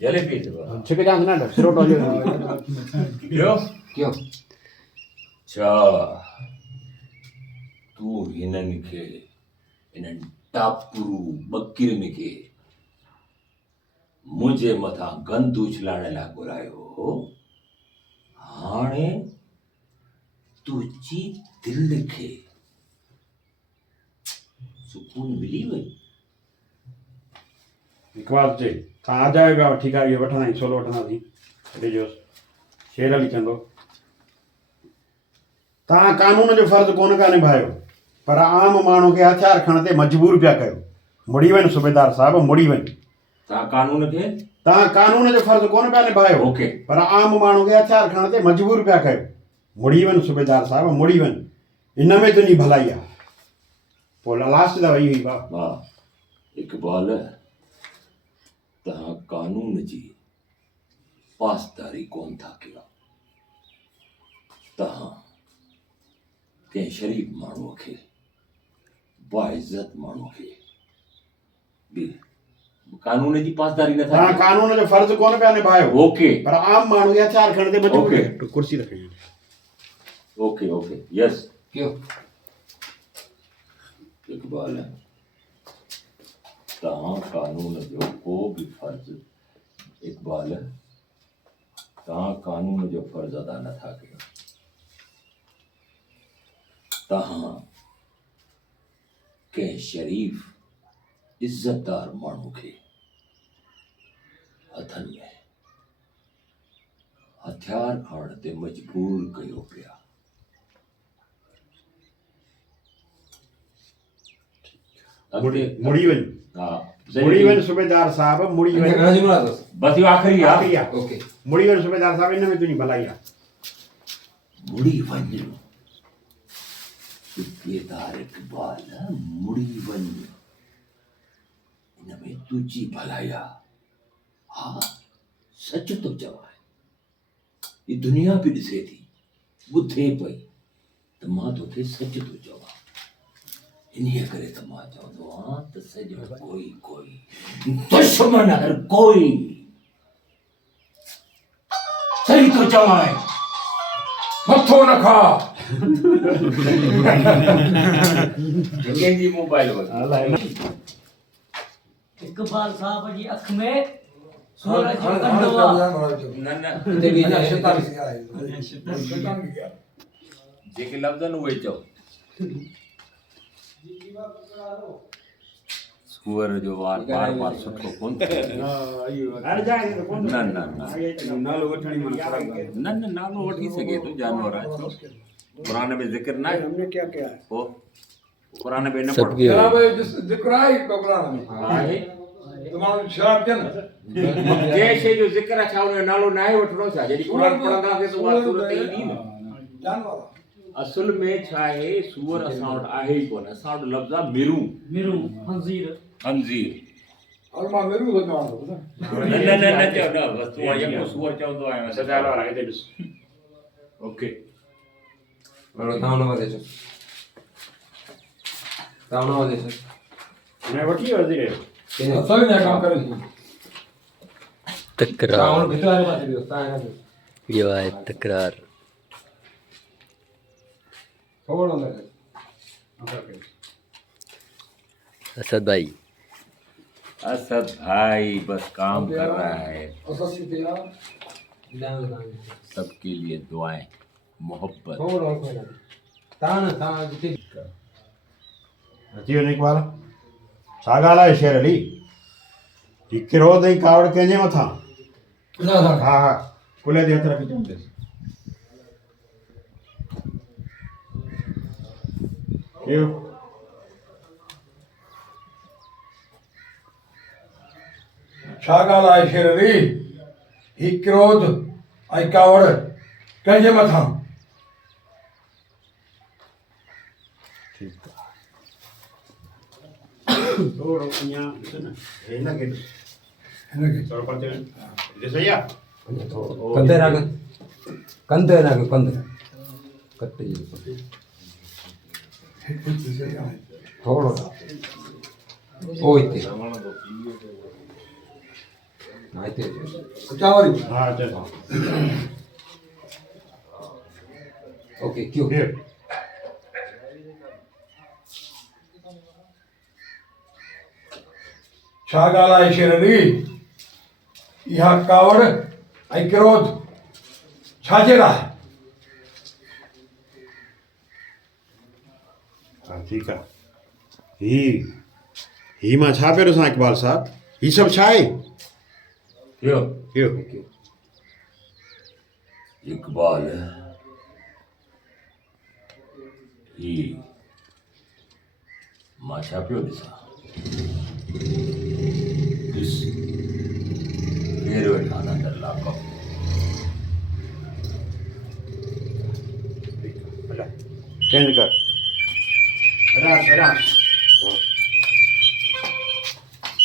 जलेबी छिके जान ना सिरोटो जो क्यों चा तू हिनन के इन्हनि टापुरू बकिरनि खे मुंहिंजे मथां गंद उछलाइण लाइ घुरायो हो हाणे तुंहिंजी दिलि खे सुकून मिली वई इकबाल जे तव्हां आ जाओ पिया ठीकु आहे इहो वठंदा सोलो वठंदासीं ॾिजो शेर अली चंदो तव्हां कानून जो फर्ज़ु कोन पिया निभायो पर आम माण्हू खे हथियार खणण ते मजबूर पिया कयो मुड़ी वञ सूबेदार साहिब मुड़ी वञ तव्हां कानून जो फर्ज़ु कोन पिया निभायो ओके पर आम माण्हू खे हथियार खणण ते मजबूर पिया कयो मुड़ी वञ सूबेदार साहिब मुड़ी वञ इन में तुंहिंजी भलाई आहे पोइ लास्ट त वई हुई वाह इकबाल तव्हां कानून जी पासदारी कोन था कयो तव्हां कंहिं शरीफ़ माण्हूअ खे बाइज़त माण्हूअ खे बि कानून जी पासदारी न तव्हां कानून जो फर्ज़ु कोन पिया निभायो ओके पर आम माण्हू खे हथियार खणण ते मजबूर कयो कुर्सी रखी ओके ओके यस क्यों इकबाल तव्हां कानून जो को बि फर्ज़ु इकबाल तव्हां कानून जो फर्ज़ु अदा नथा कयो तव्हां कंहिं शरीफ़ इज़तदार माण्हू खे हथनि में हथियार खणण ते मजबूर कयो पिया मुड़ी वञ हाँ मुड़ी वञ सूबेदार साहिब मुड़ी वञ बस इहो आख़िरी आहे ओके मुड़ी वञ सूबेदार साहिब इन में तुंहिंजी भलाई आहे मुड़ी वञ सूबेदार इकबाल मुड़ी वञ इन में तुंहिंजी भलाई आहे हा सच थो चवां ही दुनिया बि ॾिसे थी ॿुधे पई त मां तोखे सच थो चवां इन्हीअ करे त मां चवंदो आहियां त सॼो कोई दुश्मन हर कोई सही थो चवां मथो न खा कंहिंजी मोबाइल इकबाल साहब जी अख में सूरज कंडो न जेके लफ़्ज़ उहे चओ सूअर जो वार बार बार सुठो कोन न नालो वठी सघे थो जानवर आहे छो क़ुरान में ज़िक्र न आहे हमने क्या क्या है पोइ क़ुरान में न सब पढ़ो के ज़िक्र आहे क़ुरान में आहे त माण्हू शराब कनि जंहिं शइ जो ज़िक्र आहे छा हुनजो नालो न आहे वठिणो छा जॾहिं क़ुरान पढ़ंदासीं त उहा सूरत ईंदी न जानवर असुल में छा आहे सूअर असां वटि आहे ई कोन असां वटि लफ़्ज़ आहे मिरू खंज़ीर और मां मेरू थो चवां न चओ न बसि तूं यको सूअर चवंदो आहियां सदा वारा हिते ॾिस ओके बरो तावनो वधे छो तावनो वधे छो मैं वठी वधी रहियो असल में काम करे थी तकरार तावनो भितर वारे पासे ॿियो तव्हां हिन में इहो आहे तकरार थोरो लॻे असद भाई असद भाई बस काम कर रहा है असल से तेरा सबके लिए दुआएं मोहब्बत थोरो तव्हां जिते अची वञो इकबाल छा ॻाल्हि आहे शेर अली हीउ किरो अथई कावड़ कंहिंजे मथां हा हा कुल्हे ते हथु रखी चवंदुसि केरु छा ॻाल्हि आहे शेर अली ही क्रोध ऐं कावड़ कंहिंजे मथां थोरो अञा ॾिस न हिनखे ॾिस हिनखे थोरो परते ॾिस सही आहे कंदे राग कंदे कटे थोरो ओ हिते हा हिते अचो। अचां वरी हा अचे थो ओके क्यों केरु छा ॻाल्हि आहे शेर अली इहा कावड़ ऐं क्रोध छाजे लाइ हा ठीकु आहे ही मां छा पियो ॾिसां इकबाल साहब ही सभु छा आहे क्यों इहो इकबाल ही मां छा पियो ॾिसां ॾिस केरु वेठा आहिनि अंदरि लाकअप चेंज कर हरास हरास